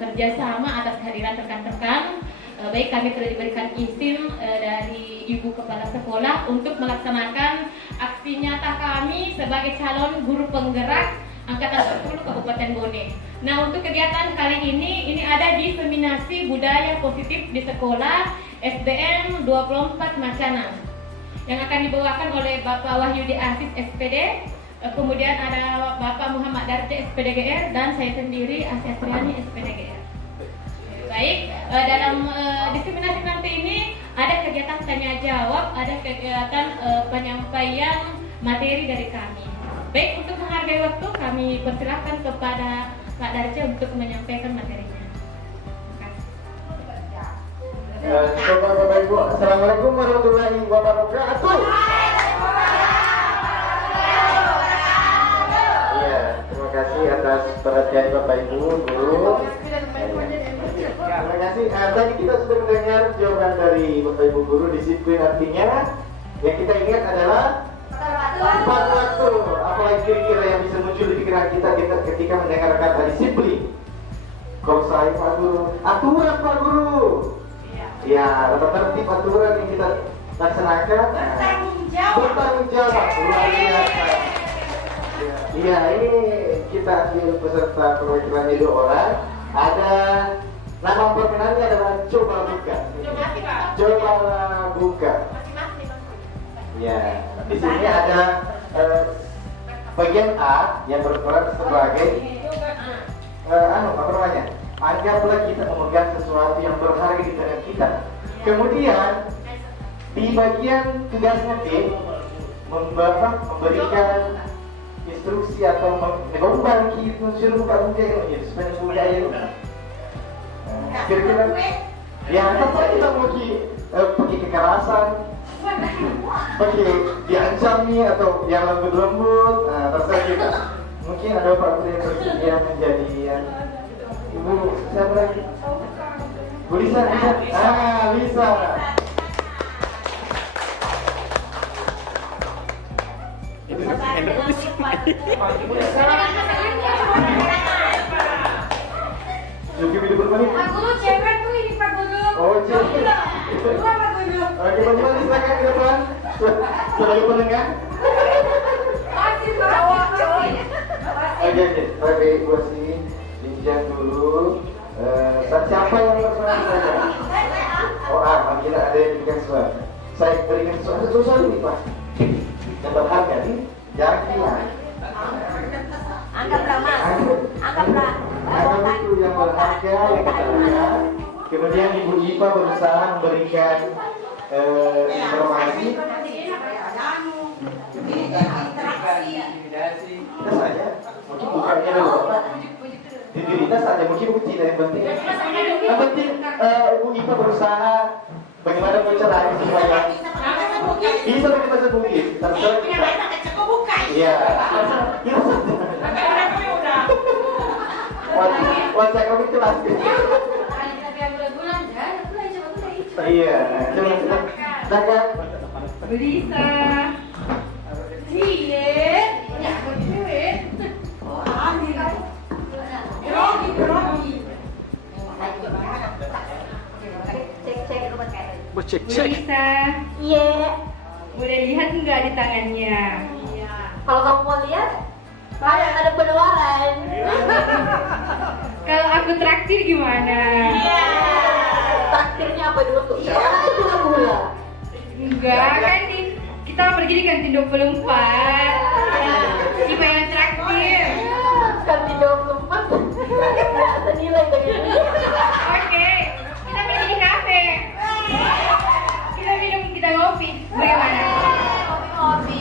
kerjasama atas kehadiran rekan-rekan. Baik, kami telah diberikan izin dari Ibu Kepala Sekolah untuk melaksanakan aksi nyata kami sebagai calon guru penggerak Angkatan 10 Kabupaten Bone. Nah, untuk kegiatan kali ini ada diseminasi budaya positif di sekolah SDN 24 Macana yang akan dibawakan oleh Bapak Wahyudi Aziz SPD, kemudian ada Bapak Muhammad Darje SPDGR, dan saya sendiri Asia Triani SPDGR. Baik, dalam diseminasi nanti ini ada kegiatan tanya jawab, ada kegiatan penyampaian materi dari kami. Baik, untuk menghargai waktu kami persilahkan kepada Pak Darja untuk menyampaikan materinya. Terima kasih. Bapak Ibu, Assalamualaikum warahmatullahi wabarakatuh. Iya, terima kasih atas perhatian Bapak Ibu, guru. Terima kasih. Tadi kita sudah mendengar jawaban dari Bapak Ibu guru. Disiplin artinya yang kita ingat adalah tepat waktu. Apalagi kira-kira yang bisa muncul di pikiran kita ketika mendengar kata disiplin. Kalau saya Pak Guru, aturan Pak Guru. Ya, tata tertib aturan yang kita laksanakan. Bertanggung jawab. Luar biasa. Iya, ini kita ambil peserta perwakilannya 2 orang. Ada nama permainannya adalah coba buka. Coba buka. Ya, di sini ada bagian A yang berperan sebagai apa namanya? Anggaplah kita memegang sesuatu yang berharga di tangan kita. Kemudian di bagian tugasnya D memberikan instruksi atau mengubah kita suruh buka buka ini supaya budaya itu. Kira-kira ya apa kita mau pergi kekerasan, pergi diancam nih atau yang lembut-lembut, terserah kita. Mungkin ada beberapa yang bersedia menjadi Ibu siapa lagi? Bu Lisa, Lisa. Pak Guru cewek tuh ini Pak Guru. Oh, cewek. Dua Pak Guru. Oke, bagaimana silakan ke depan sebagai pendengar. Masih cowok. Oke, oke, ibu sini pinjam dulu. Siapa yang berperan saja? Oh, kita ada yang berikan suara. Saya berikan suara ini Pak. Yang berharga nih, jangan hilang. Anggaplah Mas. Anggaplah. Anggap itu yang berharga yang kita lihat. Kemudian Ibu Ipa berusaha memberikan informasi. Kita saja, mungkin bukannya dulu. Diri saja, mungkin bukan tidak yang penting. Yang penting Ibu Ipa berusaha bagaimana caranya supaya bisa kita sebutin. Terserah kita. Iya. Wajah kami jelas. Iya, coba kita dagang. Bisa. Iya. Ya, begitu. Oh, anjing. Grogi. Cek. Bisa. Iya. Boleh lihat nggak di tangannya? Iya. Kalau kamu mau lihat, ada penularan. Kalau aku traktir gimana? Iya. Traktirnya apa dulu tuh? Iya. Gula. Enggak, kan kita pergi di kantin 24. Siapa yang traktir? Kantin 24. Nggak senilai dengan ini. Oke, kita pergi di kafe. Kita minum, kita ngopi. Bagaimana? Ngopi.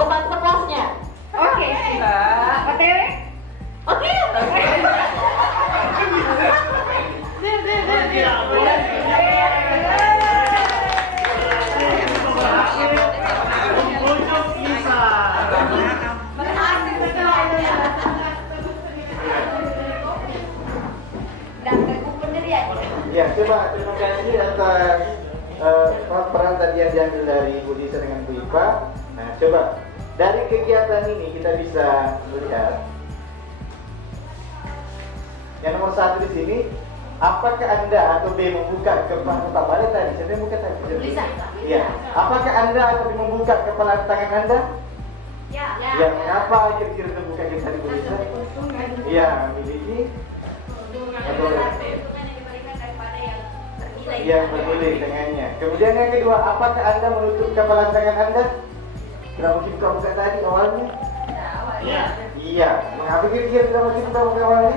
Teman sekelasnya. Oke. OTW? Oke. Ya, coba terima kasih atas peran tadi yang diambil dari Bu Lisa dengan Bu Ipa. Nah, coba dari kegiatan ini kita bisa melihat Yang nomor 1 di sini, apakah Anda atau B membuka kepala Anda tadi? Siapa yang buka tadi? Lisa. Iya. Apakah Anda atau B membuka kepala tangan Anda? Ya. Ya, mengapa kira-kira terbuka kita tadi bisa? Iya, memiliki yang berbeda dengannya. Kemudian yang kedua, apakah Anda menutup kepala tangan Anda? Tidak mungkin buka buka tadi awalnya? Iya. Mengapa kira-kira tidak mungkin buka buka awalnya?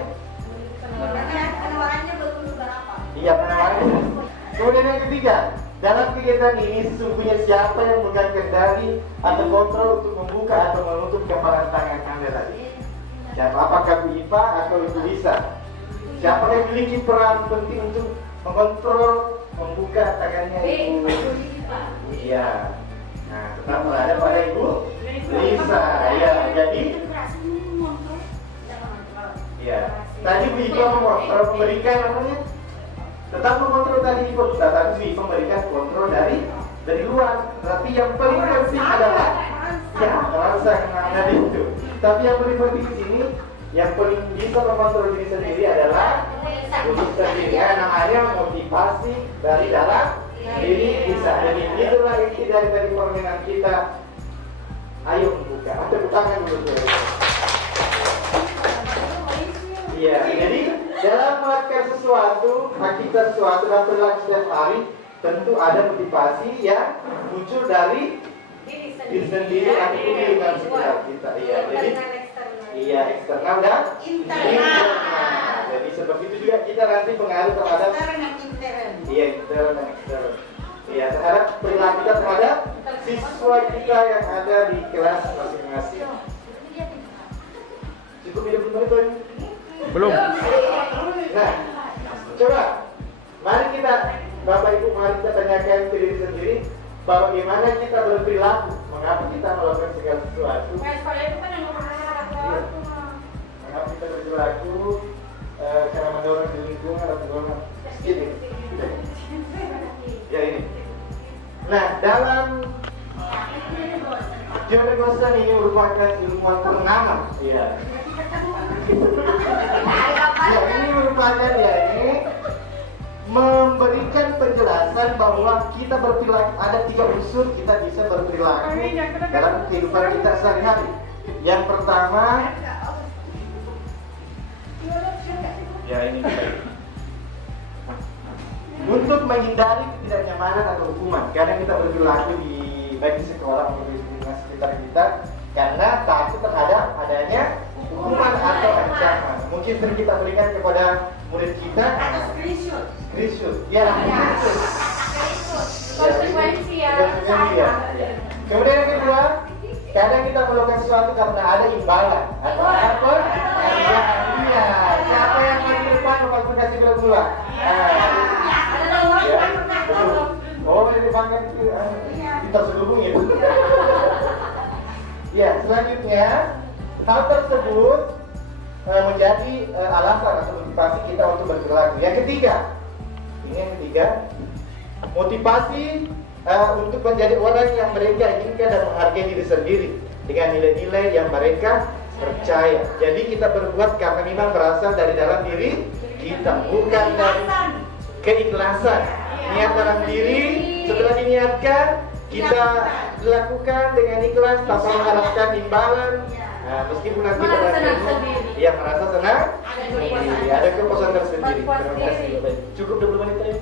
Iya, penawarannya. Kemudian yang ketiga, dalam kegiatan ini sesungguhnya siapa yang memegang kendali atau kontrol untuk membuka atau menutup kepala tangan Anda tadi? Siapa? Apakah Bu Ipa atau Ibu Lisa? Siapa yang memiliki peran penting untuk mengontrol membuka tangannya Ibu? Iya. Nah, tetap berada pada Ibu Lisa. Ya, jadi ya. Tadi Bu Ipa memberikan namanya, tetap mengontrol tadi Ibu. Tetapi Bu Ipa memberikan kontrol dari luar. Tapi yang paling penting adalah ya rasa yang ada di itu. Tapi yang paling penting di sini, yang paling bisa mengontrol diri sendiri adalah diri sendiri. Ya, namanya motivasi dari dalam diri bisa. Jadi itulah inti dari permainan kita. Ayo membuka. Tepuk tangan dulu. Iya, jadi dalam melakukan sesuatu, aktivitas sesuatu dan perilaku setiap hari, tentu ada motivasi yang muncul dari diri sendiri ataupun lingkungan sekitar kita. Iya, jadi iya eksternal dan internal. Jadi seperti itu juga kita nanti pengaruh terhadap iya internal dan eksternal. Iya, terhadap perilaku kita terhadap siswa kita yang ada di kelas masing-masing. Cukup hidup menit ini? Belum. Nah, coba mari kita Bapak Ibu mari kita tanyakan ke diri sendiri bagaimana kita berperilaku, mengapa kita melakukan segala sesuatu. Mengapa kita berperilaku karena mendorong di lingkungan atau mendorong ini. Ya ini. Nah, dalam John Emerson ini merupakan ilmuwan ternama. Ya. Ya, ini merupakan ya ini memberikan penjelasan bahwa kita berperilaku ada 3 unsur kita bisa berperilaku dalam kehidupan kita sehari-hari. Yang pertama, ya ini untuk menghindari ketidaknyamanan atau hukuman. Kadang kita berperilaku di baik di sekolah maupun di lingkungan sekitar kita karena takut terhadap adanya hukuman atau ancaman. Mungkin sering kita berikan kepada murid kita screenshot. Ya, konsekuensi ya. Kemudian yang kedua, kadang kita melakukan sesuatu karena ada imbalan atau apa? Iya. Siapa yang maju di depan mau kasih gula-gula? Ya. Oh, ini dipanggil kita sebelumnya itu. Ya, selanjutnya hal tersebut menjadi alasan atau motivasi kita untuk berperilaku. Yang ketiga, motivasi untuk menjadi orang yang mereka inginkan dan menghargai diri sendiri dengan nilai-nilai yang mereka percaya. Jadi kita berbuat karena memang berasal dari dalam diri kita, bukan dari keikhlasan. Niat dalam diri, setelah diniatkan kita lakukan dengan ikhlas tanpa mengharapkan imbalan. Nah, meskipun nanti ia merasa senang sendiri, ada kepuasan tersendiri. Terima kasih. Cukup 20 menit tadi.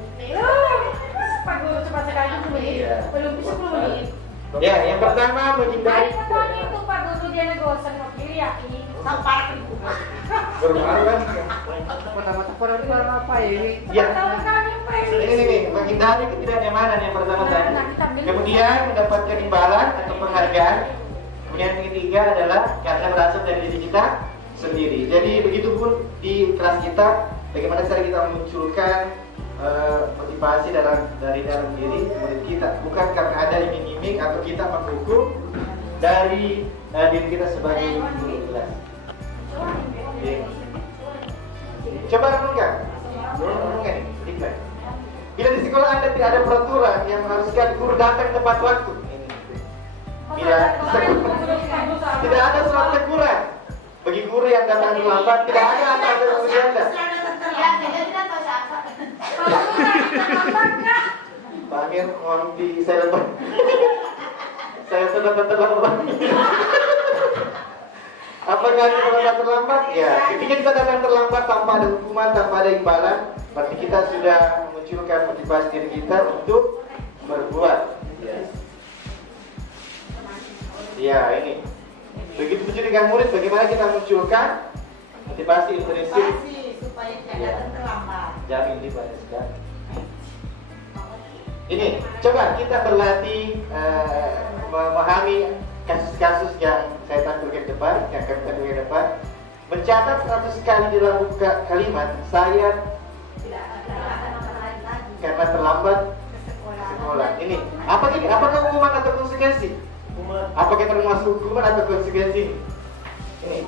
Pak Guru cepat sekali 10 menit. Belum 10 menit. Ya, yang pertama menghindari. Hari pertama itu Pak Guru dia negosan mobil ya ini sampai Bermalu kan? Pertama apa ini? Ya. Ini menghindari ketidaknyamanan yang pertama tadi. Kemudian mendapatkan imbalan atau penghargaan. Kemudian yang ketiga adalah karena berasal dari diri kita sendiri. Jadi begitu pun di kelas kita, bagaimana cara kita memunculkan motivasi dari dalam diri murid kita, bukan karena ada iming-iming atau kita menghukum dari diri kita sebagai guru kelas. Coba renungkan ini. Bila di sekolah Anda tidak ada peraturan yang mengharuskan guru datang tepat waktu, tidak ada surat teguran, Bagi guru yang datang terlambat, tidak ada apa-apa yang bercanda. Ya, saya tidak tahu siapa. Pak Amir, mohon di saya lepas. Saya sudah terlambat. Apakah kita datang terlambat? Ya, ketika kita datang terlambat tanpa ada hukuman, tanpa ada imbalan, berarti kita sudah memunculkan motivasi diri kita untuk berbuat. Ya, ini. Begitu juga dengan murid, bagaimana kita munculkan motivasi intrinsik supaya tidak datang terlambat. jamin di pada sekarang. Ini, coba kita berlatih memahami kasus-kasus yang saya tampilkan ke depan, yang kami tampilkan ke depan. Mencatat 100 kali dalam buka kalimat, saya karena terlambat ke sekolah. Ini, apakah hukuman atau konsekuensi? Apakah termasuk hukuman atau konsekuensi? Ini,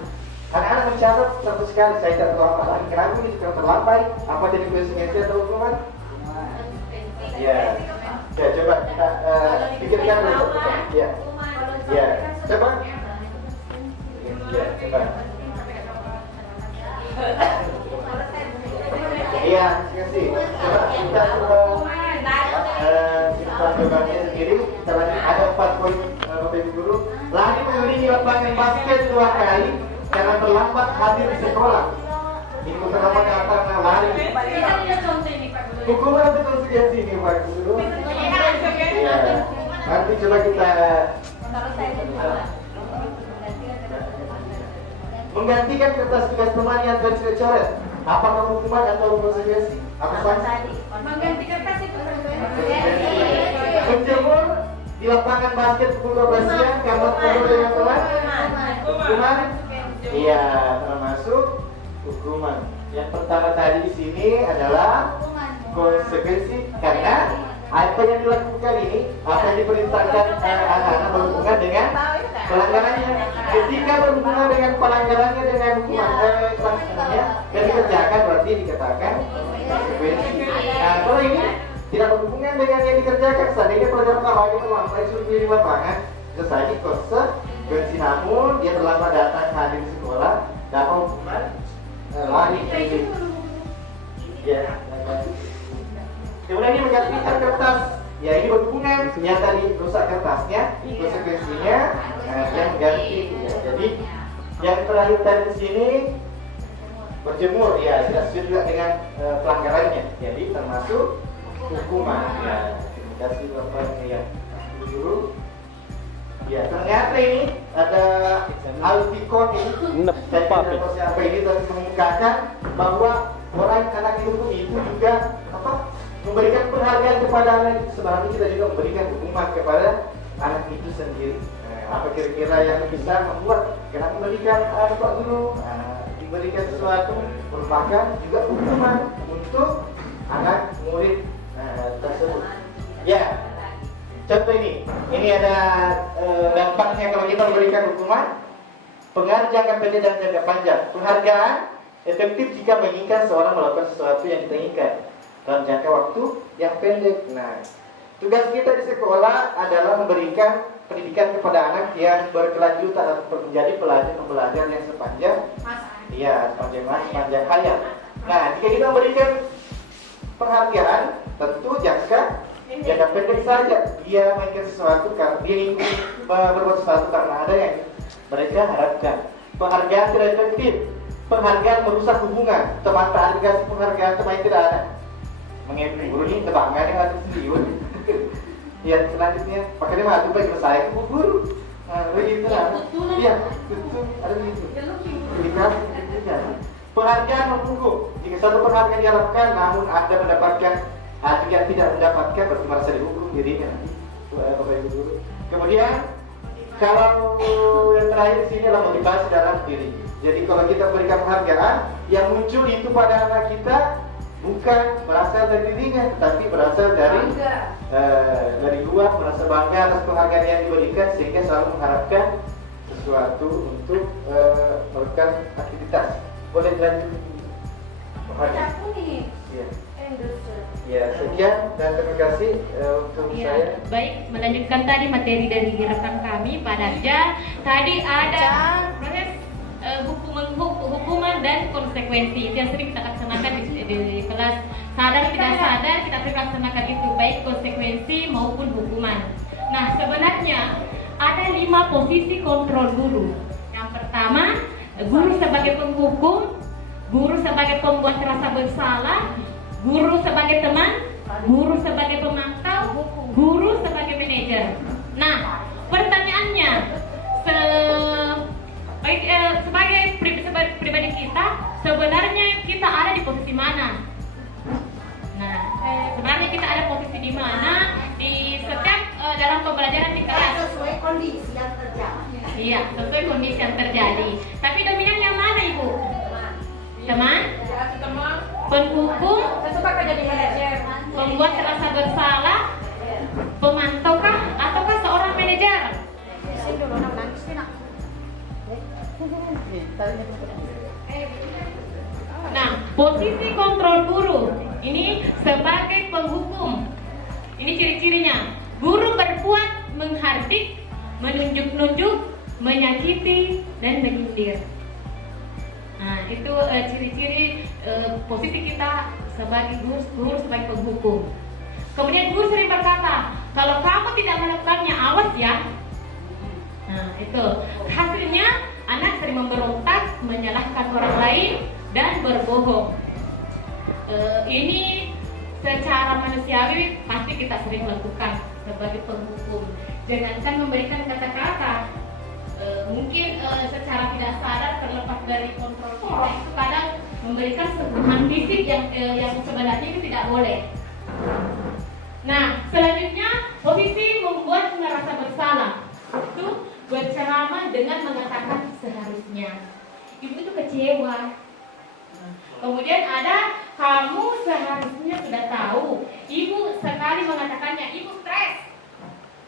anak-anak mencatat 100 kali, saya tidak terlambat lagi. Kenapa ini sudah terlambat? Apa jadi konsekuensi atau hukuman? Ya, ya coba kita pikirkan dulu. Ya, ya, coba. Ya, coba. Iya, kasih. Coba kita jawabannya sendiri. Kita lanjut. Ada 4 poin Bapak Ibu Guru. Lari mengelilingi lapangan basket 2 kali karena terlambat hadir di sekolah. Ini terlambat datang lari. Kita lihat contoh ini Pak Guru. Hukuman atau konsekuensi ini Pak Guru? Ya. Nanti coba kita menggantikan kertas tugas teman yang tadi sudah coret. Apakah hukuman atau konsekuensi? Apa sanksi? Mengganti kertas itu Menjemur di lapangan basket pukul 12 siang karena turun dengan telat. Hukuman? Iya, termasuk hukuman. Yang pertama tadi di sini adalah konsekuensi karena apa yang dilakukan ini, apa yang diperintahkan anak-anak berhubungan dengan pelanggarannya. Ketika berhubungan dengan pelanggarannya dengan hukuman sanksinya dan dikerjakan berarti dikatakan konsekuensi. Nah, kalau ini tidak berhubungan dengan yang dikerjakan, seandainya pelajaran olahraga terlambat suruh di lapangan, bisa saja konsekuensi. Namun dia terlambat datang hadir di sekolah, dapat hukuman lari. Ya. Kemudian ini menggantikan kertas. Ya ini berhubungan. Yang tadi rusak kertasnya, konsekuensinya yang ganti. Ya, jadi yang terakhir tadi di sini berjemur. Ya tidak sesuai juga dengan pelanggarannya. Jadi termasuk hukuman. Ya, terima kasih Bapak ya Guru. Ya ternyata ini ada Alfikon ini. Saya tidak tahu siapa ini tapi mengungkapkan bahwa orang anak dihukum itu juga apa? Memberikan penghargaan kepada anak itu. Sebenarnya kita juga memberikan hukuman kepada anak itu sendiri. Apa kira-kira yang bisa membuat kenapa memberikan Pak Guru diberikan sesuatu merupakan juga hukuman untuk anak murid tersebut. Ya, contoh ini ada dampaknya kalau kita memberikan hukuman. Pengaruh jangka pendek dan jangka panjang. Penghargaan efektif jika menginginkan seorang melakukan sesuatu yang diinginkan dalam jangka waktu yang pendek. Nah, tugas kita di sekolah adalah memberikan pendidikan kepada anak yang berkelanjutan atau menjadi pembelajar yang sepanjang hayat. Nah, jika kita memberikan penghargaan, tentu jangka pendek saja. Dia mainkan sesuatu karena dia ingin berbuat sesuatu karena ada yang mereka harapkan. Penghargaan tidak efektif. Penghargaan merusak hubungan. Teman tak dikasih penghargaan, teman tidak ada. Mengenai guru ini kebanggaan dengan sendiri. Ya selanjutnya pakai matu bagi saya ke guru. Begitu lah. Iya, betul. Ada begitu. Penghargaan mendukung. Jika satu penghargaan diharapkan, namun Anda mendapatkan yang tidak mendapatkan, berarti merasa dihukum dirinya. Bapak Ibu Guru. Kemudian kalau yang terakhir di sini adalah motivasi dalam diri. Jadi kalau kita berikan penghargaan, yang muncul itu pada anak kita bukan berasal dari dirinya, tetapi berasal dari luar, merasa bangga atas penghargaan yang diberikan sehingga selalu mengharapkan sesuatu untuk melakukan aktivitas. Boleh dilanjut? Ya, sekian dan terima kasih untuk saya. Baik, melanjutkan tadi materi dari rekan kami Pak Darja. Tadi ada proses hukuman dan konsekuensi. Itu yang sering kita laksanakan di kelas. Sadar tidak sadar kita sering laksanakan itu, baik konsekuensi maupun hukuman. Nah, sebenarnya ada 5 posisi kontrol guru. Yang pertama, guru sebagai penghukum, guru sebagai pembuat rasa bersalah, guru sebagai teman, guru sebagai pemantau, guru sebagai manajer. Nah, pertanyaannya, sebagai pribadi kita, sebenarnya kita ada di posisi mana? Nah, sebenarnya kita ada posisi di mana di setiap dalam pembelajaran di kelas. Sesuai kondisi yang terjadi. Iya, sesuai kondisi yang terjadi. Tapi dominan yang mana, Ibu? Teman? Penghukum? Sesuka kerja di manajer. Pembuat rasa bersalah? Pemantaukah? Ataukah seorang manajer? Sini dulu, nangis nih, nak. Nah, posisi kontrol guru ini sebagai penghukum. Ini ciri-cirinya. Guru berbuat menghardik, menunjuk-nunjuk, menyakiti, dan menyindir. Nah, itu ciri-ciri posisi kita sebagai guru sebagai penghukum. Kemudian guru sering berkata, kalau kamu tidak melakukannya, awas ya. Nah, itu hasilnya anak sering memberontak, menyalahkan orang lain, dan berbohong. Ini secara manusiawi pasti kita sering lakukan sebagai penghukum. Jangankan memberikan kata-kata, mungkin secara tidak sadar terlepas dari kontrol kita itu kadang memberikan sentuhan fisik yang sebenarnya itu tidak boleh. Nah, selanjutnya posisi membuat merasa bersalah. Itu berceramah dengan mengatakan seharusnya. Ibu itu kecewa. Kemudian ada kamu seharusnya sudah tahu. Ibu sekali mengatakannya, ibu stres.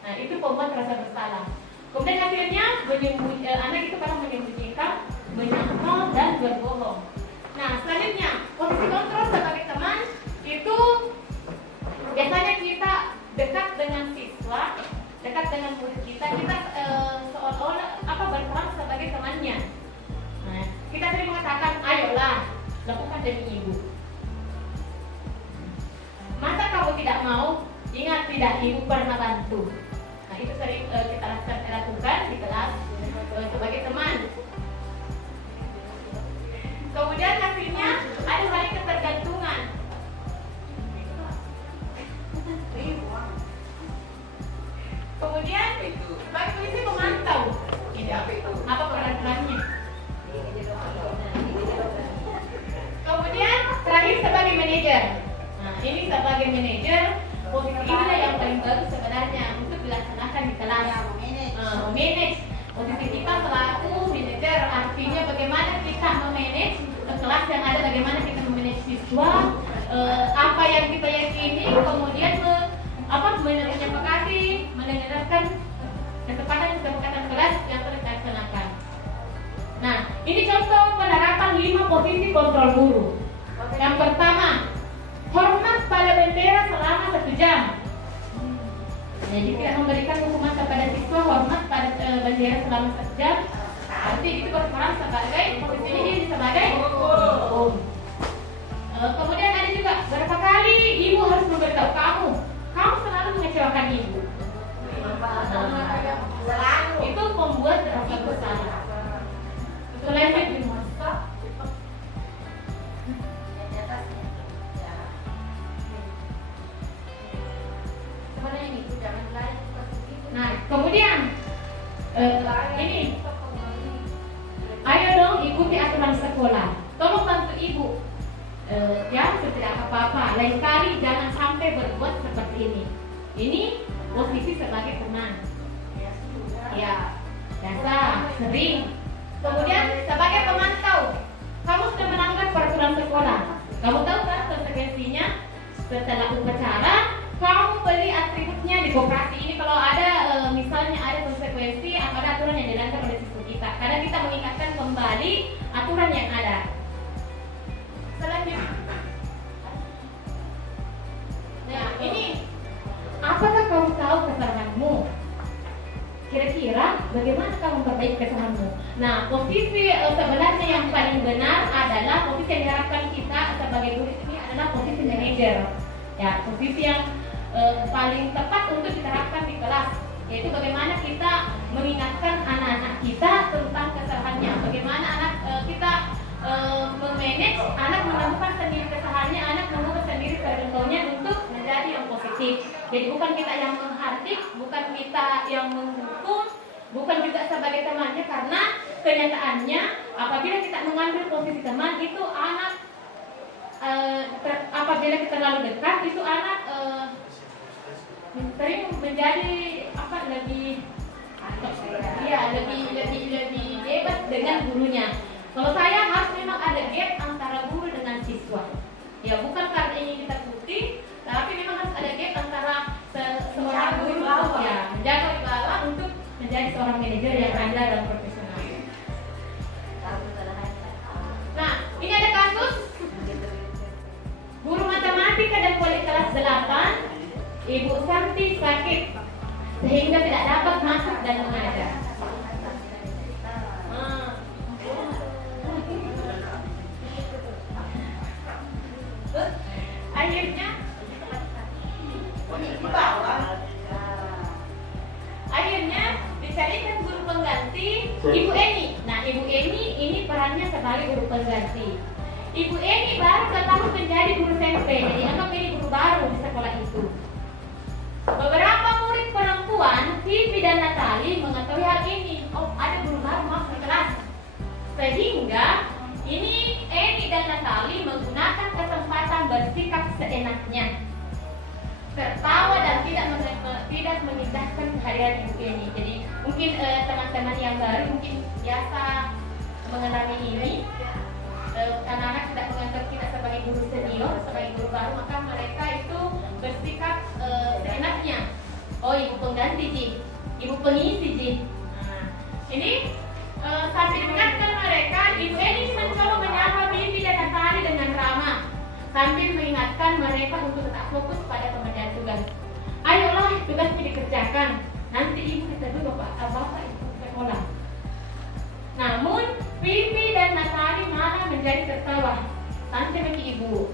Nah, itu pembuat rasa bersalah. Kemudian akhirnya anak itu kadang menyembunyikan, menyangkal, dan berbohong. Nah, selanjutnya posisi kontrol sebagai teman itu biasanya kita dekat dengan siswa, dekat dengan murid kita seolah-olah berperan sebagai temannya. Nah, kita sering mengatakan, ayolah lakukan demi ibu. Masa kamu tidak mau? Ingat tidak, ibu pernah bantu. Nah, itu sering kita lakukan di kelas sebagai teman. Kemudian hasilnya ada saling ketergantungan. Kemudian sebagai polisi pemantau. Apa peran-perannya? Kemudian terakhir sebagai manajer. Nah, ini sebagai manajer, posisi inilah yang paling bagus sebenarnya untuk dilaksanakan di kelas. Manage. Posisi kita selaku manajer artinya bagaimana kita memanage kelas yang ada, bagaimana kita memanage siswa, apa yang kita yakini, kemudian menyepakati, mendengarkan kesepakatan kelas yang telah dilaksanakan. Nah, ini contoh penerapan 5 posisi kontrol guru. Yang pertama, hormat pada bendera selama 1 jam. Jadi tidak memberikan hukuman kepada siswa, hormat pada bendera selama 1 jam. Arti itu berperan sebagai posisinya ini sebagai hukum. Kemudian ada juga berapa kali ibu harus memberitahu kamu selalu mengecewakan ibu. Itu membuat rasa bersalah. Selanjutnya, nah, kemudian ini, ayo dong ikuti aturan sekolah. Tolong bantu ibu. Ya, tidak apa-apa. Lain kali jangan sampai berbuat seperti ini. Ini posisi sebagai teman. Ya, biasa, sering. Kemudian sebagai pemantau, kamu sudah melanggar peraturan sekolah. Kamu tahu kan konsekuensinya? Setelah upacara, kamu beli atributnya di koperasi ini. Kalau ada misalnya ada konsekuensi, ada aturan yang dilanggar oleh siswa kita. Karena kita mengingatkan kembali aturan yang ada. Selanjutnya, nah ini, apakah kamu tahu kesalahanmu? kira-kira bagaimana kamu memperbaiki kesalahanmu? Nah, posisi sebenarnya yang paling benar adalah posisi yang diharapkan kita sebagai guru ini adalah posisi manajer. Ya, posisi yang paling tepat untuk diterapkan di kelas, yaitu bagaimana kita mengingatkan anak-anak kita tentang kesalahannya, bagaimana anak kita memanage anak menemukan sendiri kesalahannya, anak menemukan sendiri kerentonya untuk menjadi yang positif. Jadi bukan kita yang menghardik, bukan kita yang menghukum, bukan juga sebagai temannya, karena kenyataannya apabila kita mengambil posisi teman itu anak apabila kita terlalu dekat itu anak sering menjadi lebih bebas dengan gurunya. Kalau saya harus memang ada gap antara guru dengan siswa. Ya bukan karena ingin kita putih, tapi memang harus ada gap antara seorang guru ya menjaga wibawa untuk menjadi seorang manajer yang andal dan profesional. Nah, ini ada kasus guru matematika dan kuliah kelas 8, Ibu Santi sakit sehingga tidak dapat masuk dan mengajar. Akhirnya dicarikan guru pengganti Ibu Eni. Nah, Ibu Eni ini perannya sebagai guru pengganti. Ibu Eni baru 2 tahun menjadi guru SMP, jadi anggap ini guru baru di sekolah itu. Beberapa murid perempuan, Vivi dan Natali, mengetahui hal ini. Oh, ada guru baru masuk di kelas. Sehingga ini Eni dan Natali menggunakan kesempatan bersikap seenaknya, tertawa dan tidak mengindahkan kehadiran Ibu Eni. Jadi mungkin teman-teman yang baru mungkin biasa mengenali ini. Anak-anak tidak menganggap kita sebagai guru senior, sebagai guru baru, maka mereka itu bersikap seenaknya. Oh, ibu pengganti Ji, ibu pengisi Ji. Nah, ini sambil mengingatkan mereka, Ibu Eni mencoba menyapa Vivi dan Natali dengan ramah, sambil mengingatkan mereka untuk tetap fokus pada pengerjaan tugas. Ayolah, tugasnya dikerjakan. Nanti ibu kita dulu bapak itu sekolah. Namun Vivi dan Natali malah menjadi tertawa sampai bagi ibu.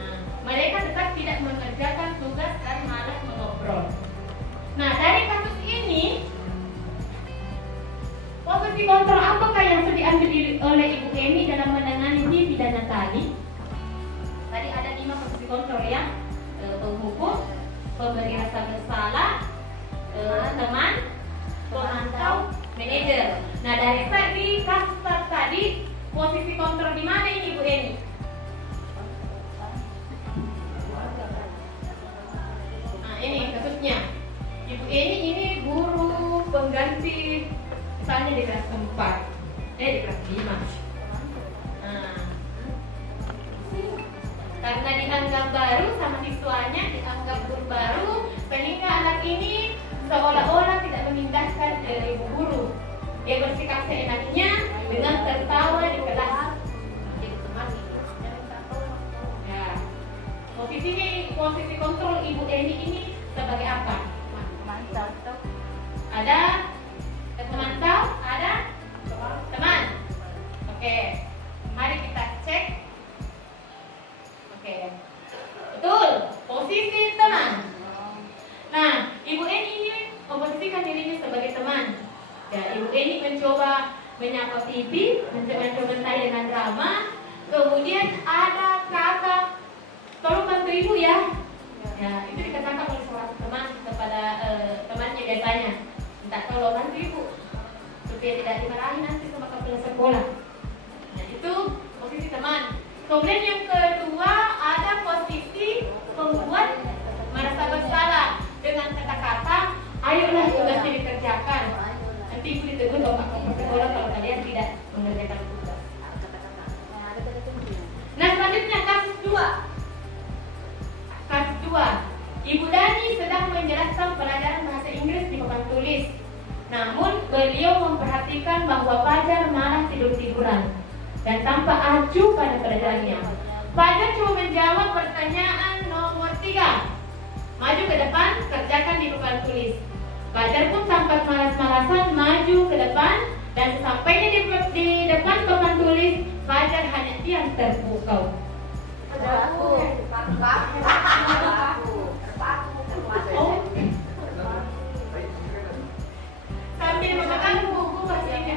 Nah, mereka tetap tidak mengerjakan tugas dan malah mengobrol. Nah, dari kasus ini, posisi kontrol apakah yang sudah diambil oleh Ibu Eni dalam menangani Vivi dan Natali? Tadi ada 5 posisi kontrol ya, penghukum, pemberi rasa bersalah, teman, pemantau, manajer. Nah, dari tadi kasus tadi posisi kontrol di mana ini Ibu Eni? Nah, ini kasusnya. Ibu Eni ini guru pengganti misalnya di kelas 4, di kelas 5. Nah, karena dianggap baru sama siswanya, dianggap guru baru, sehingga anak ini seolah-olah tidak memindahkan ibu guru. Dia bersikap seenaknya dengan tertawa di kelas. Ya. Posisi kontrol Ibu Eni ini sebagai apa? Ada pemantau, ada teman. Oke, mari kita cek. Oke, betul. Posisi teman. Nah, Ibu Eni ini memposisikan dirinya sebagai teman. Ya, Ibu Eni mencoba menyapa Vivi, mencoba bertanya dengan ramah. Kemudian ada kata, tolong bantu ibu ya. Ya, itu dikatakan oleh seorang teman kepada temannya biasanya, minta tolong bantu ibu supaya tidak dimarahi nanti sama kepala sekolah. Nah, itu posisi teman. Kemudian yang kedua ada posisi pembuat merasa bersalah dengan kata-kata, ayolah tugasnya dikerjakan. Nanti ibu ditegur bapak kepala sekolah kalau kalian tidak mengerjakan tugas. Nah, selanjutnya kasus 2. Kasus 2. Ibu Dani sedang menjelaskan pelajaran bahasa Inggris di papan tulis. Namun beliau memperhatikan bahwa Fajar malah tidur-tiduran dan tampak acuh pada pelajarannya. Fajar cuma menjawab pertanyaan nomor 3. Maju ke depan, kerjakan di papan tulis. Fajar pun tanpa malas-malasan maju ke depan, dan sesampainya di depan papan tulis, Fajar hanya diam terpukau. Oh. Sambil memegang buku pastinya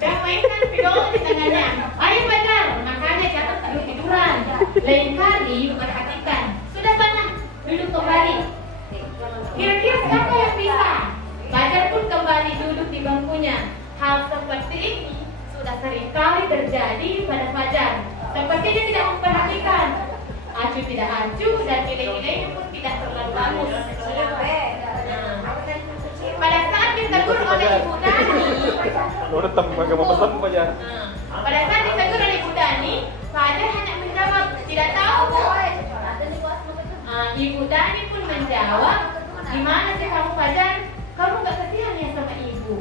dan mainkan spidol di tangannya. Ayo Fajar, makanya jangan tidur tiduran. Lain kali perhatikan. Sudah sana, duduk kembali. Kira-kira siapa yang bisa? Fajar pun kembali duduk di bangkunya. Hal seperti ini sudah seringkali terjadi pada Fajar. Sepertinya tidak memperhatikan. Acuh tidak acuh dan nilai-nilainya pun tidak terlalu bagus. Pada saat ditegur oleh Ibu Dani, pada saat ditegur oleh Ibu Dani, Fajar hanya menjawab, tidak tahu Bu. Ibu Dani pun menjawab, gimana sih kamu Fajar? Kamu gak kasihan ya sama Ibu?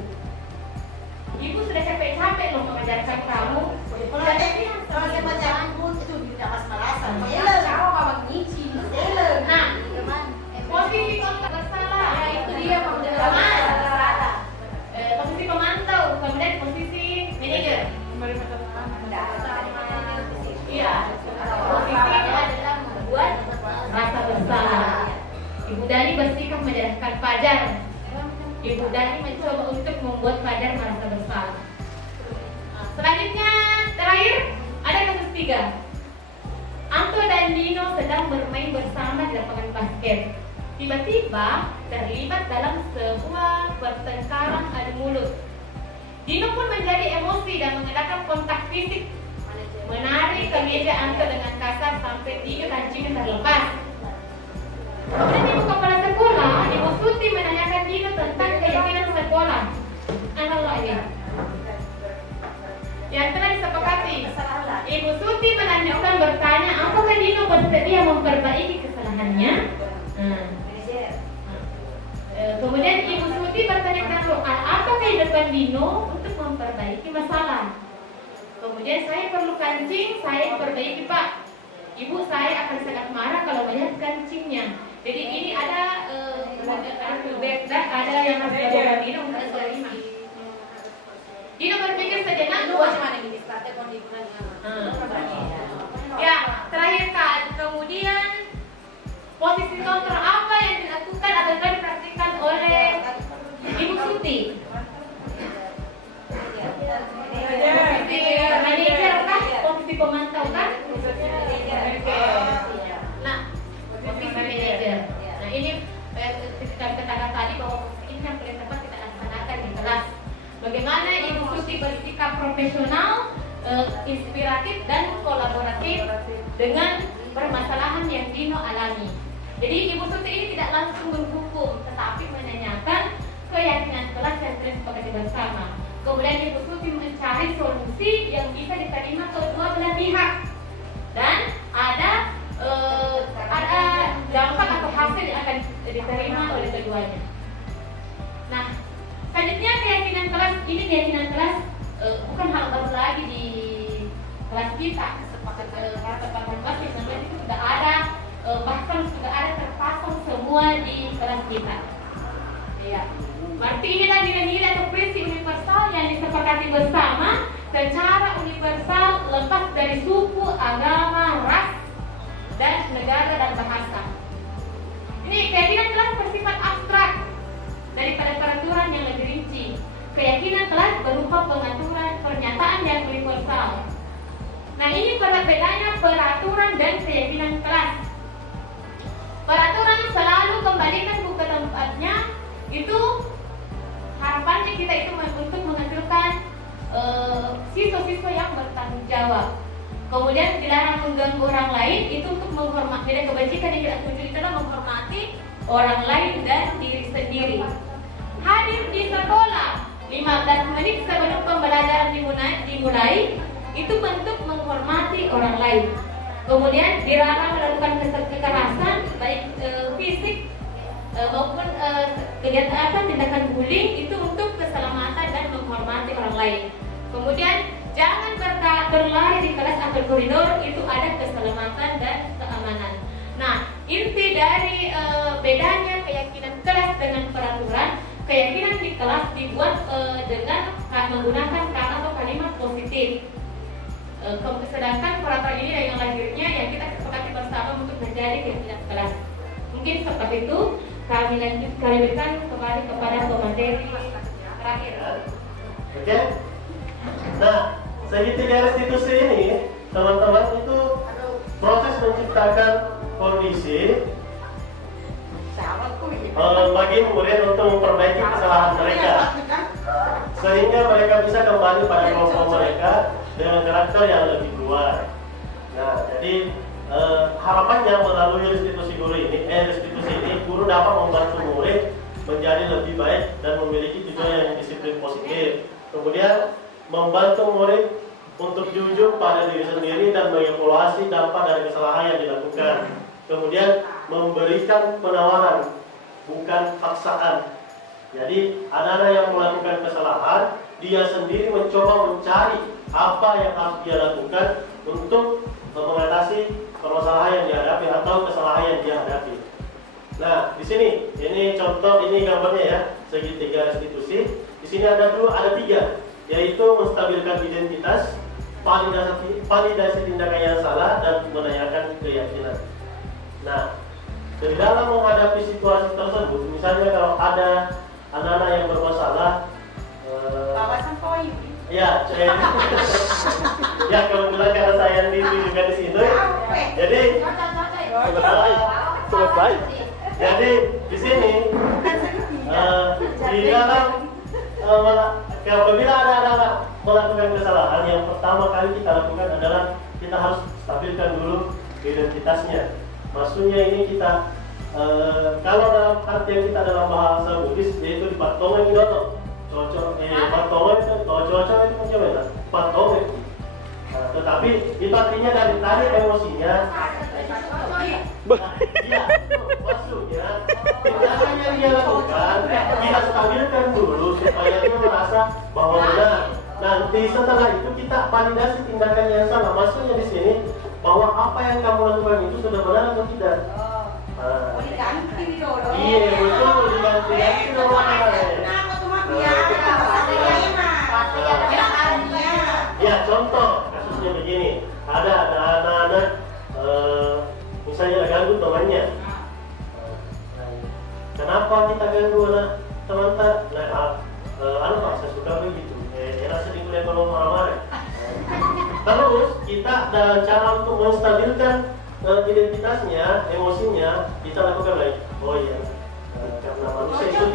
Ibu sudah capek-capek loh mengajarkan kamu. Gak kasihan sama Ibu. Nah, posisi kontak bersalah, itu dia posisi pemantau, kemudian posisi manajer. Iya, posisinya adalah membuat rasa bersalah. Ibu Dani bersikap menyerahkan Fajar. Ibu Dani mencoba untuk membuat Fajar merasa bersalah. Selanjutnya, terakhir ada kasus 3. Anto dan Dino sedang bermain bersama di lapangan basket. Tiba-tiba terlibat dalam sebuah pertengkaran adu mulut. Dino pun menjadi emosi dan mengadakan kontak fisik, menarik kemeja Anto dengan kasar sampai 3 kancingnya terlepas. Kemudian ibu kepala sekolah, Ibu Suti menanyakan Dino tentang keyakinan sekolah. Analog ini yang telah disepakati. Ibu Suti melanjutkan bertanya, apakah Dino bersedia memperbaiki kesalahannya? Kemudian Ibu Suti bertanya apa kehidupan Dino untuk memperbaiki masalah. Kemudian saya perlu kancing, saya perbaiki Pak. Ibu saya akan sangat marah kalau melihat kancingnya. Jadi ini ada feedback dan ada yang harus dilakukan Dino untuk terima. Dino berpikir sejenak, ya, terakhir Kak, kemudian posisi counter apa yang dilakukan atau dipraktikkan oleh Ibu Suti? Posisi manajer kah? Posisi pemantau kah? Nah, posisi manajer. Nah ini ketika katakan tadi bahwa posisi ini yang paling tepat kita laksanakan di kelas. Bagaimana Ibu Suti bersikap profesional, inspiratif dan kolaboratif dengan permasalahan yang Dino alami. Jadi Ibu Suti ini tidak langsung menghukum, tetapi menanyakan keyakinan kelas yang sering sepakati bersama. Kemudian Ibu Suti mencari solusi yang bisa diterima kedua belah pihak dan ada dampak atau hasil yang akan diterima oleh keduanya. Nah, selanjutnya keyakinan kelas ini bukan hal baru lagi di kelas kita. Sepakat itu sudah ada, bahkan sudah ada terpasang semua di kelas kita. Ya, berarti inilah nilai-nilai atau prinsip universal yang disepakati bersama secara universal lepas dari suku, agama, ras, dan negara dan bahasa. Ini keyakinan kelas bersifat abstrak daripada peraturan yang lebih rinci. Keyakinan kelas berupa pengaturan pernyataan yang universal. Nah ini bedanya peraturan dan keyakinan kelas. Peraturan selalu kembalikan buku tempatnya. Itu harapannya kita itu untuk menghasilkan siswa-siswa yang bertanggung jawab. Kemudian dilarang mengganggu orang lain, itu untuk menghormati. Tidak kebajikan yang tidak setuju itu adalah menghormati orang lain dan diri sendiri. Hadir di sekolah 15 menit sebelum pembelajaran dimulai, itu bentuk menghormati orang lain. Kemudian dilarang melakukan kekerasan baik fisik maupun kegiatan tindakan bullying, itu untuk keselamatan dan menghormati orang lain. Kemudian jangan berlari di kelas atau koridor, itu ada keselamatan dan keamanan. Nah, inti dari bedanya keyakinan kelas dengan peraturan, keyakinan di kelas dibuat dengan menggunakan kata atau kalimat positif. Sedangkan peraturan ini yang lahirnya yang kita sepakati bersama untuk menjadi keyakinan kelas. Mungkin seperti itu. Kami berikan kembali kepada pemateri terakhir. Oke. Nah, segitiga restitusi ini, teman-teman, itu proses menciptakan kondisi bagi murid untuk memperbaiki kesalahan mereka, sehingga mereka bisa kembali pada kelompok mereka dengan karakter yang lebih kuat. Nah, jadi harapannya melalui restitusi ini guru dapat membantu murid menjadi lebih baik dan memiliki tujuan yang disiplin positif. Kemudian membantu murid untuk jujur pada diri sendiri dan mengevaluasi dampak dari kesalahan yang dilakukan. Kemudian memberikan penawaran, bukan paksaan. Jadi anak-anak yang melakukan kesalahan, dia sendiri mencoba mencari apa yang harus dia lakukan untuk mengatasi permasalahan yang dihadapi atau kesalahan yang dia hadapi. Nah, di sini ini contoh, ini gambarnya ya, segitiga restitusi. Di sini ada tiga, yaitu menstabilkan identitas, validasi tindakan yang salah, dan menanyakan keyakinan. Nah, di dalam menghadapi situasi tersebut, misalnya kalau ada anak-anak yang bermasalah, ya, ya kebetulan karena saya juga di situ, jadi Selesai. jadi di sini di dalam apabila ada anak melakukan kesalahan, yang pertama kali kita lakukan adalah kita harus stabilkan dulu identitasnya. Maksudnya ini kita kalau dalam artian kita dalam bahasa Buddhis yaitu patongan dono. Patongan itu cocok itu macam patongan. Tetapi itu artinya dari tadi emosinya. Iya, maksudnya tindakan yang dia lakukan kita stabilkan dulu supaya dia merasa bahwa benar. Nanti setelah itu kita validasi tindakan yang salah. Maksudnya di sini bahwa apa yang kamu lakukan itu sudah benar atau tidak. Iya betul, diganti dulu. Ya contoh kasusnya begini, ada anak-anak misalnya ganggu temannya. Kenapa kita ganggu anak teman tak? Pak saya suka begitu. Rasa di kuliah kalau marah-marah. Terus kita dalam cara untuk menstabilkan identitasnya, emosinya, kita lakukan lagi. Oh iya, karena manusia itu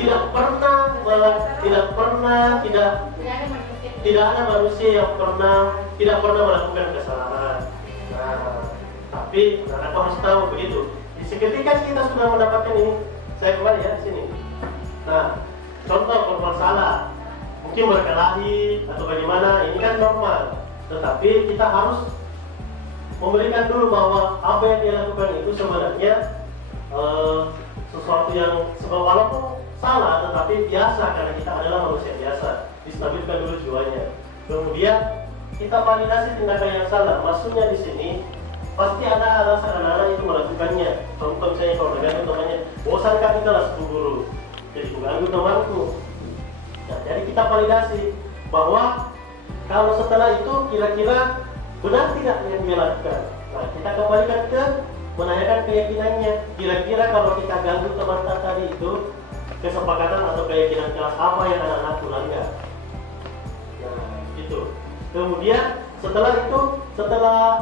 tidak ada manusia yang tidak pernah melakukan kesalahan. Nah, tapi aku harus tahu begitu. Seketika kita sudah mendapatkan ini, saya kembali ya sini. Nah, contoh perbuatan salah, mungkin berkelahi atau bagaimana, ini kan normal. Tetapi kita harus memberikan dulu bahwa apa yang dia lakukan itu sebenarnya sesuatu yang walaupun salah tetapi biasa karena kita adalah manusia biasa. Distabilkan dulu jiwanya. Kemudian kita validasi tindakan yang salah. Maksudnya di sini pasti ada alasan anak-anak itu melakukannya. Contoh misalnya kalau dengan temannya, bosan kan kita lah guru, jadi mengganggu temanku. Nah, jadi kita validasi bahwa kalau setelah itu kira-kira benar tidak yang dia lakukan. Nah, kita kembalikan ke menanyakan keyakinannya. Kira-kira kalau kita ganggu teman tadi itu, kesepakatan atau keyakinan kelas apa yang anak-anak langgar. Nah, gitu. Kemudian setelah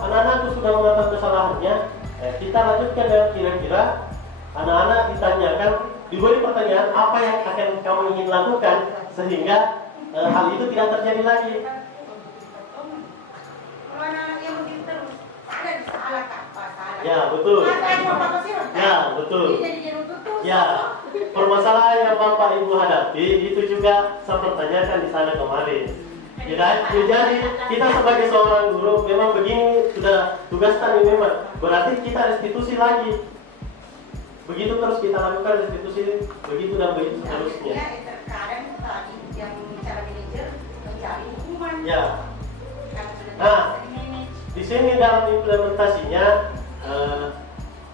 anak-anak itu sudah mengatakan kesalahannya, kita lanjutkan dengan kira-kira anak-anak ditanyakan, diberi pertanyaan apa yang akan kamu ingin lakukan sehingga hal itu tidak terjadi lagi. Ya betul. Ya betul. Ya, permasalahan yang Bapak Ibu hadapi itu juga saya pertanyakan di sana kemarin. Jadi kita sebagai seorang guru memang begini sudah tugas kami memang. Berarti kita restitusi lagi. Begitu terus kita lakukan restitusi, begitu dan begitu seterusnya. Terkadang tadi yang bicara manajer mencari hukuman. Ya. Nah, di sini dalam implementasinya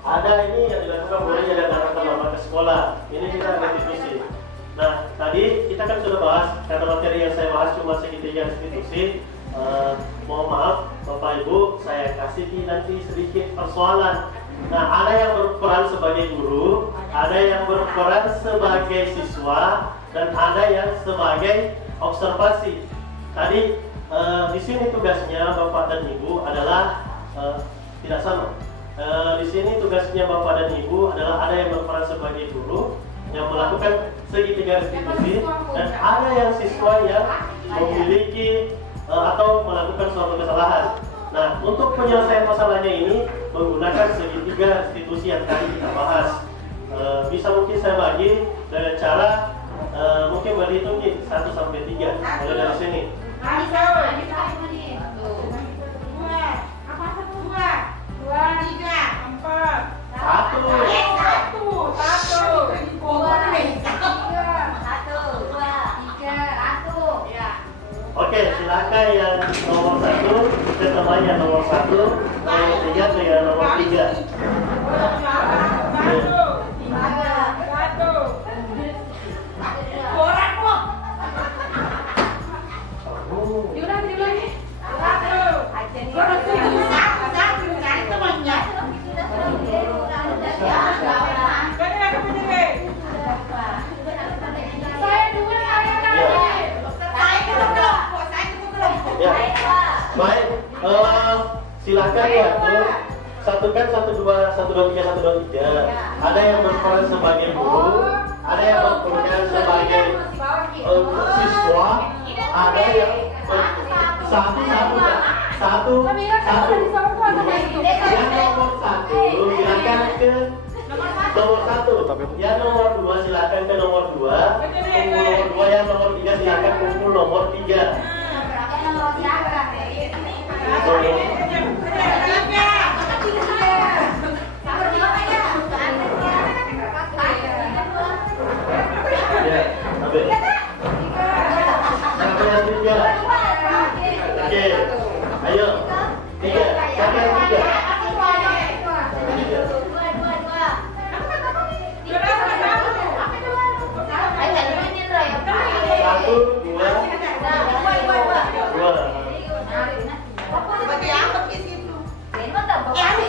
ada ini yang dilakukan mulai dari anak-anak ke sekolah. sekolah. Ini kita restitusi. Nah, tadi kita kan sudah bahas, karena materi yang saya bahas cuma segitiga restitusi. Mohon maaf, Bapak Ibu, saya kasih nanti sedikit persoalan. Nah, ada yang berperan sebagai guru, ada yang berperan sebagai siswa, dan ada yang sebagai observasi. Tadi di sini tugasnya Bapak dan Ibu adalah tidak sama. Di sini tugasnya Bapak dan Ibu adalah ada yang berperan sebagai guru yang melakukan segitiga restitusi, dan ada yang siswa yang memiliki atau melakukan suatu kesalahan. Nah, untuk penyelesaian masalahnya ini menggunakan segitiga restitusi yang tadi kita bahas. Bisa mungkin saya bagi dengan cara mungkin berhitung 1 sampai 3. Mulai dari sini. Oke, silakan yang nomor 1 ketemu yang nomor 1, nomor 3 ke yang nomor 3. Ya, baik. Silakan ya. Satukan 1 2 3. Ada yang berperan sebagai guru, ada yang berperan sebagai siswa, ada yang satu. Yang nomor 1 silakan ke nomor 1. Yang nomor 2 silakan ke nomor 2. Kumpul nomor 2. Yang nomor 3 silakan kumpul nomor 3. Ya, sampai. Sampai yang 3. Oke, ayo. 3. Sampai yang 3. 1, 2.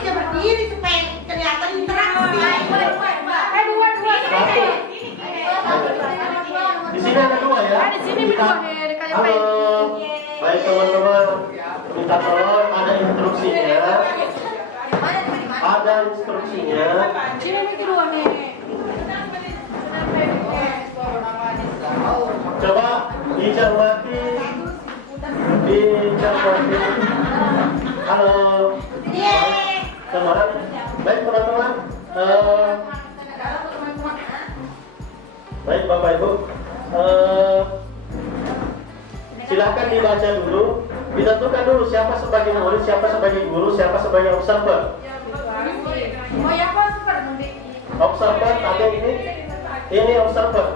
Berdiri supaya kelihatan interaksi. Di sini ada 2 ya. Di sini berdua Halo. Baik teman-teman, minta tolong ada instruksinya. Ada instruksinya. Sini berdua nih. Coba dicermati. Halo. Teman. Baik teman-teman. Baik Bapak Ibu. Silakan dibaca dulu. Ditentukan dulu siapa sebagai murid, siapa sebagai guru, siapa sebagai observer. Oh ya, apa super mudik? Observer ada ini observer.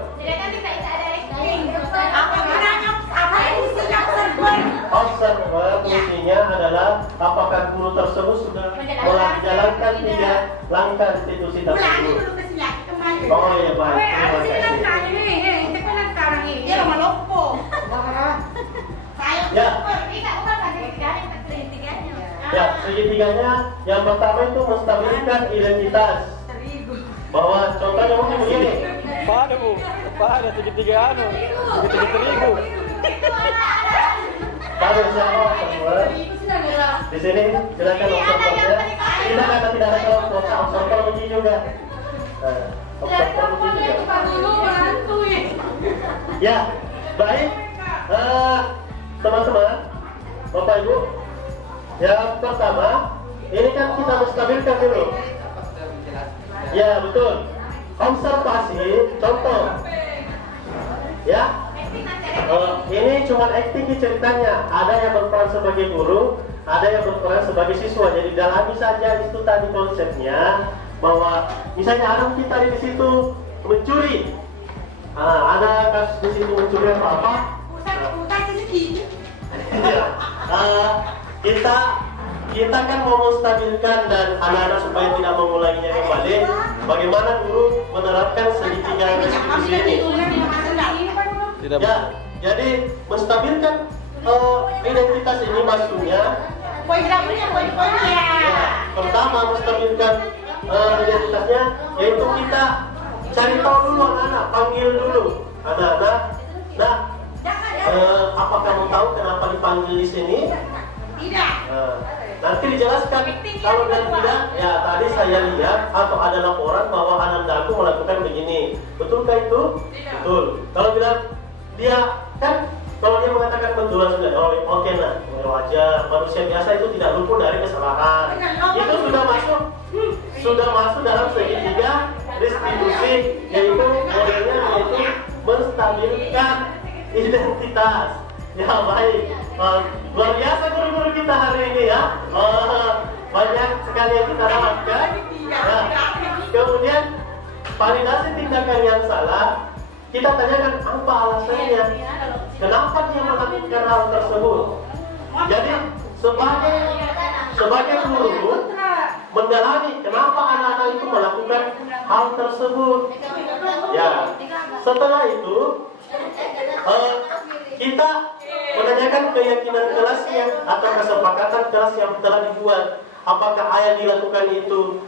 Observer fungsinya adalah apakah guru tersebut sudah menjalankan 3 langkah institusi tersebut. Oh iya baik. Terima kasih. Ya, segitiganya yang pertama itu menstabilkan identitas. Bahwa contohnya mungkin begini. Pada Bu, pada segitiga terigu. Pada siapa observer? Di sini silakan observernya. Tidak ada kelompok observer begini juga. Observer begini juga. Ya, baik. Teman-teman, Bapak Ibu, yang pertama, ini kan kita menstabilkan dulu. Ya, betul. Observasi, contoh. Ya. Ini cuma acting ceritanya. Ada yang berperan sebagai guru, ada yang berperan sebagai siswa. Jadi dalami saja itu tadi konsepnya, bahwa misalnya ada kita di situ mencuri. Ada kasus di situ mencuri apa-apa. Kita kan mau menstabilkan dan anak-anak supaya tidak mengulanginya kembali. bagaimana guru menerapkan segitiga restitusi ini. Tidak. Ya, jadi menstabilkan identitas ini maksudnya. Ya, pertama menstabilkan identitasnya, yaitu kita cari tahu dulu anak-anak, panggil dulu anak-anak. Nah, apa kamu tahu kenapa dipanggil di sini? Tidak. Nanti dijelaskan. Kalau bilang tidak, ya tadi saya lihat atau ada laporan bahwa anandaku melakukan begini. Betulkah itu? Betul. Kalau bilang dia kan, kalau dia mengatakan betul sudah, oh oke nah, wajar. Manusia biasa itu tidak luput dari kesalahan. Itu sudah masuk dalam segitiga restitusi, yaitu modelnya yaitu menstabilkan identitas. Ya baik, luar biasa guru-guru kita hari ini ya. Banyak sekali yang kita dapatkan. Nah, kemudian validasi tindakan yang salah, kita tanyakan apa alasannya, kenapa dia melakukan hal tersebut. Jadi sebagai guru mendalami kenapa anak-anak itu melakukan hal tersebut. Ya, setelah itu kita menanyakan keyakinan kelasnya atau kesepakatan kelas yang telah dibuat. Apakah yang dilakukan itu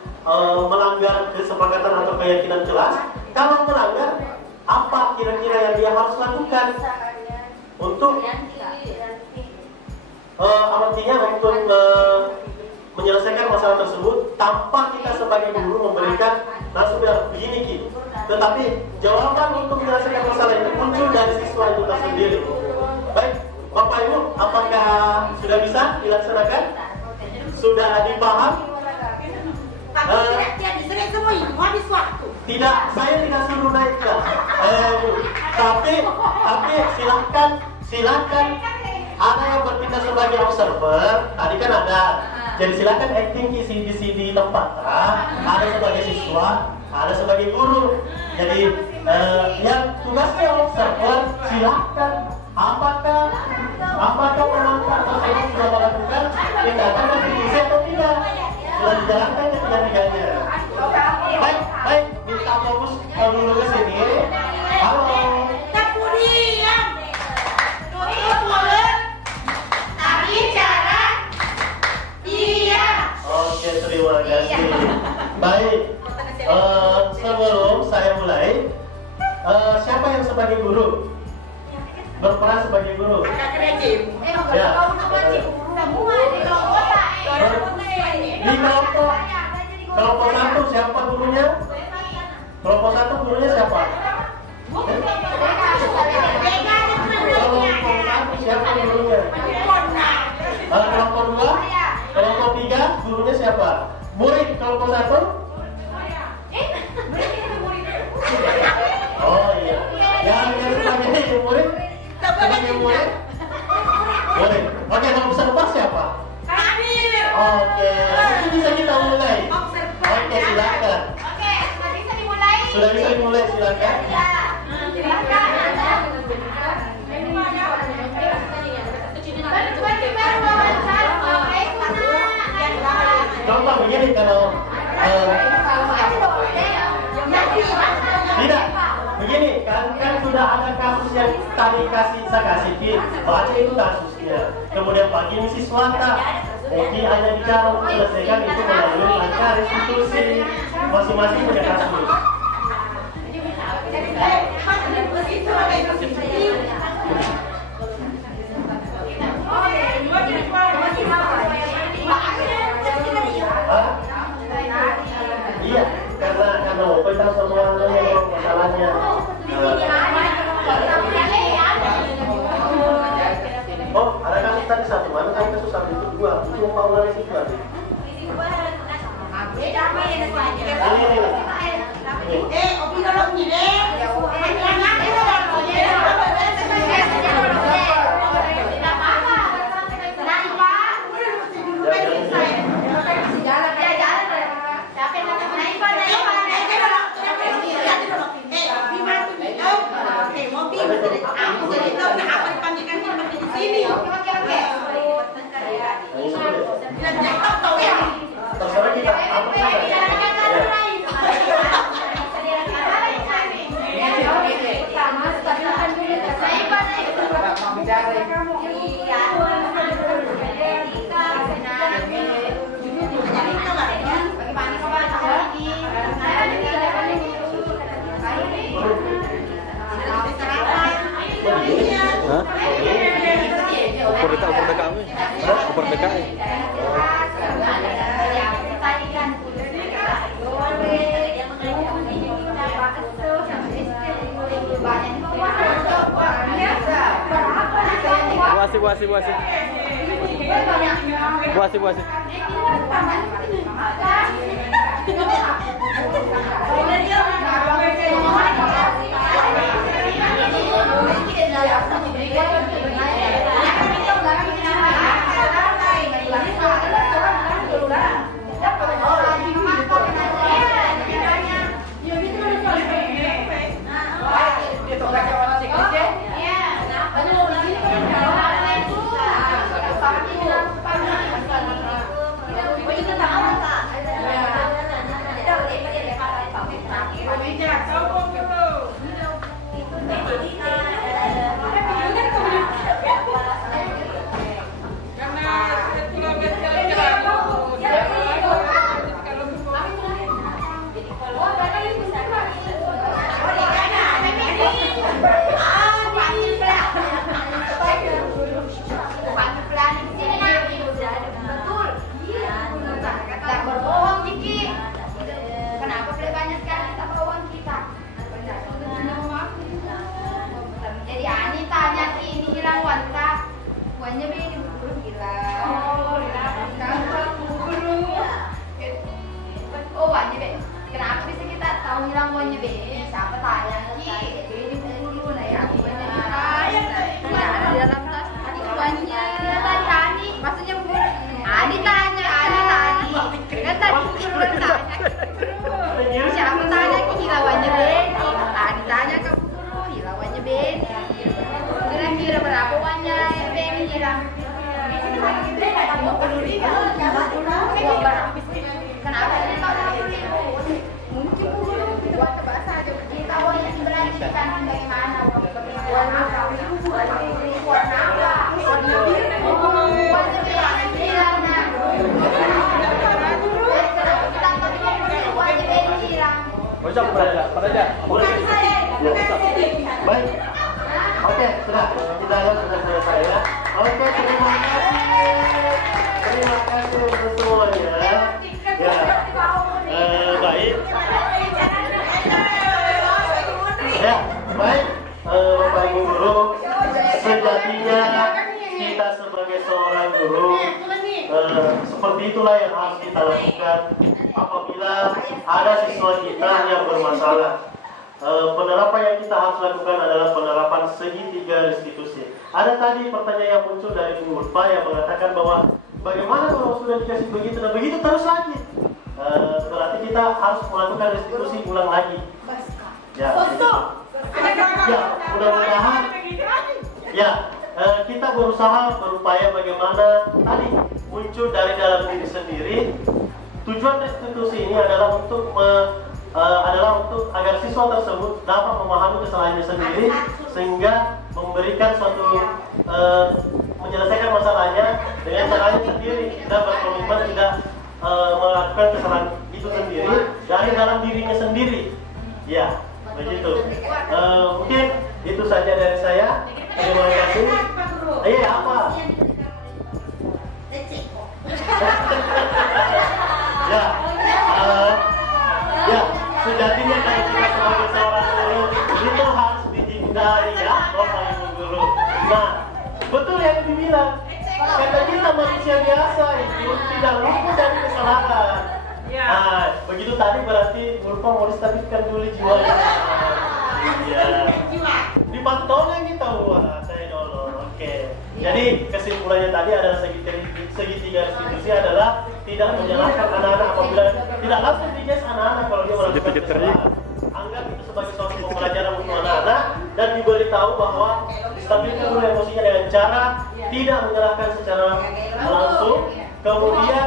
melanggar kesepakatan atau keyakinan kelas? Kalau melanggar, apa kira-kira yang dia harus lakukan untuk artinya untuk menyelesaikan masalah tersebut tanpa kita sebagai guru memberikan sudah begini gitu. Tetapi jawaban untuk menyelesaikan masalah itu muncul dari siswa itu tersendiri. Baik, Bapak Ibu, apakah sudah bisa dilaksanakan? Sudah dipaham? Tidak, saya tidak suruh naikkan. Tapi silakan ada yang bertindak sebagai observer. Tadi kan ada. Jadi silakan acting di tempat. Ada sebagai siswa, ada sebagai guru. Jadi yang tugasnya observer, silakan. Apakah penonton tersebut sudah melakukan tindakan restitusi atau tidak? Sudah dijalankan ketiga-tiganya. Baik, minta fokus dulu ke sini. Halo. Oke, terima kasih. Baik, sebelum saya mulai, siapa yang sebagai guru? Berperan sebagai guru? Ya. Di kelompok satu siapa gurunya? Kelompok satu gurunya siapa? Kelompok satu siapa gurunya? Kelompok dua? Kelompok tiga gurunya siapa? Murid kelompok satu? Oh iya. Yang sebagai murid? Sebagai murid? Murid. Oke, yang observer siapa? Oke, itu bisa kita mulai. Oke, silakan. Sudah bisa dimulai, silakan. Contoh begini, kalau tidak begini kan sudah ada kasus yang tadi saya kasih baca itu kasusnya, kemudian pagi misi swasta, jadi hanya bicara untuk selesaikan itu melalui langkah restitusi masing-masing punya kasus. Iya, karena Bapak tahu semua yang masalahnya. Oh, ada kasus tadi satu, mana tadi kasus satu itu dua, itu mau lari situ tadi. Terserah kita, apa kita? Baik. Oke, sudah. Kita sudah selesai ya. Oke, terima kasih. Terima kasih untuk semuanya. Ya. Baik. Ya, baik. Bapak Ibu guru, sejatinya kita sebagai seorang guru seperti itulah yang harus kita lakukan apabila ada siswa kita yang bermasalah. Penerapan yang kita harus lakukan adalah penerapan segitiga restitusi. Ada tadi pertanyaan yang muncul dari Bu Urfa yang mengatakan bahwa bagaimana kalau sudah dikasih begitu dan begitu terus lagi. Berarti kita harus melakukan restitusi ulang lagi. Ya, ya, mudah-mudahan ya kita berusaha berupaya bagaimana tadi muncul dari dalam diri sendiri. Tujuan restitusi ini adalah untuk agar siswa tersebut dapat memahami kesalahannya sendiri sehingga memberikan suatu menyelesaikan masalahnya dengan caranya sendiri dan berkomitmen tidak melakukan kesalahan itu sendiri dari dalam dirinya sendiri. Ya, begitu. Mungkin itu saja dari saya. Terima kasih. Iya, apa? Ya, ya, sejatinya kalau kita sebagai seorang guru itu harus dihindari ya, Bapak Ibu guru. Nah, betul yang dibilang. Kata kita manusia biasa itu tidak luput dari kesalahan. Nah, begitu tadi berarti Urfa mau distabilkan dulu jiwanya. Ya, dipantau lagi tahu saya dulu. Oke. Jadi kesimpulannya tadi adalah segitiga restitusi adalah tidak menyalahkan anak-anak apabila tidak langsung dijes anak-anak kalau dia melakukan kesalahan. Anggap itu sebagai suatu pembelajaran untuk anak-anak dan diberitahu bahwa stabilkan dulu emosinya dengan cara tidak menyalahkan secara langsung, kemudian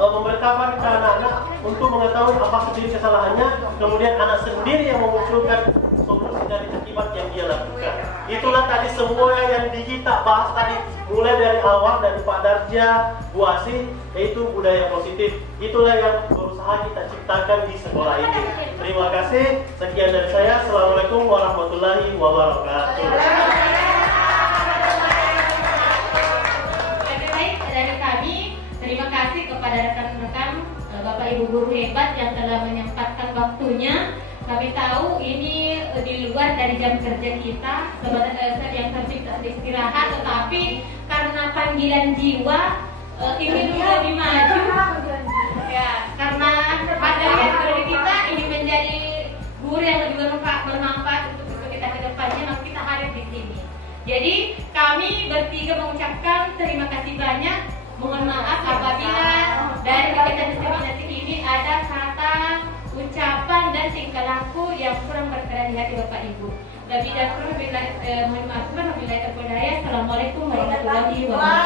memberitahukan ke anak-anak untuk mengetahui apa sendiri kesalahannya, kemudian anak sendiri yang memunculkan solusi dari akibat yang dia lakukan. Itulah tadi semua yang kita bahas tadi, mulai dari awal dari Pak Darja, Bu Asih, yaitu budaya positif. Itulah yang berusaha kita ciptakan di sekolah ini. Terima kasih. Sekian dari saya. Assalamualaikum warahmatullahi wabarakatuh. Baik, dari kami terima kasih kepada rekan-rekan Bapak Ibu guru hebat yang telah menyempatkan waktunya. Kami tahu ini di luar dari jam kerja kita, sebenarnya yang tercipta istirahat, tetapi karena panggilan jiwa ingin lebih maju. Ya, karena materi dari kita ini menjadi guru yang lebih bermanfaat untuk kita ke depannya, maka kita hadir di sini. Jadi kami bertiga mengucapkan terima kasih banyak. Mohon maaf apabila dari kegiatan diseminasi ini ada kata, ucapan dan tingkah laku yang kurang berkenan di hati Bapak Ibu. Lebih dan kurang mohon maaf. Wabillahi taufiq wal hidayah. Assalamualaikum warahmatullahi wabarakatuh.